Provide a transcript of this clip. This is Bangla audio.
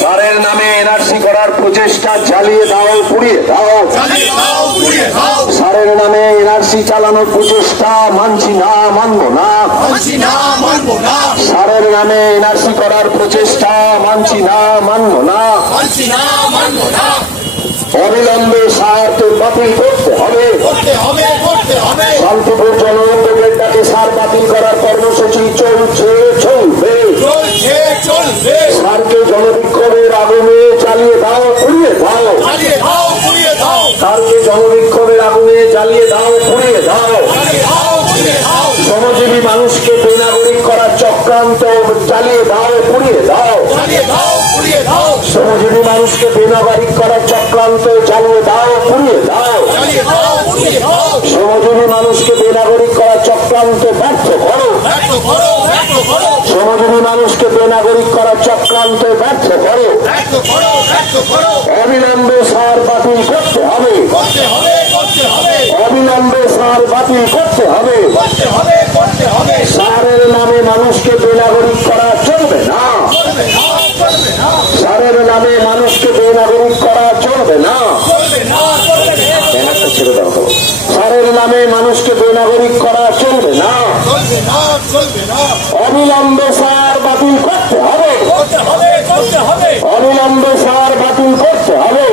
সারের নামে এনআরসি করার প্রচেষ্টা চালিয়ে দাও, পুড়িয়ে দাও। সারের নামে এনআরসি চালানোর প্রচেষ্টা মানছি না, মানবো না। সারের নামে এনআরসি করার প্রচেষ্টা মানছি না, মানবো না। অবিলম্বে সার বাতিল করতে হবে। শান্তিপুর জনউদ্যোগের ডাকে সার বাতিল করার কর্মসূচি চলছে, চলবে। সারকে জনবিক্ষোভের আগুনে চালিয়ে দাও, পুড়িয়ে দাও। সারকে জনবিক্ষোভের আগুনে জ্বালিয়ে দাও, পুড়িয়ে দাও। শ্রমজীবী মানুষকে বেনাগরিক করার চক্রান্ত চালিয়ে দাও, পুড়িয়ে দাও। শ্রমজীবী মানুষকে বেনাগরিক করার চক্রান্ত চালিয়ে দাও, পুড়িয়ে দাও। শ্রমজীবী মানুষকে বেনাগরিক করার চক্রান্ত ব্যর্থ করো। শ্রমজীবী মানুষকে বেনাগরিক করার চক্রান্ত ব্যর্থ করো। অবিলম্বে সার বাতিল করতে হবে। অবিলম্বে সার বাতিল করতে হবে। সারের নামে মানুষকে বেনাগরিক করা চলবে না। সারের নামে মানুষকে বেনাগরিক করা চলবে না। ছেড়ে দাও। সারের নামে মানুষকে বেনাগরিক করা চলবে না। অবিলম্বে সার বাতিল করতে হবে। অবিলম্বে সার বাতিল করতে হবে।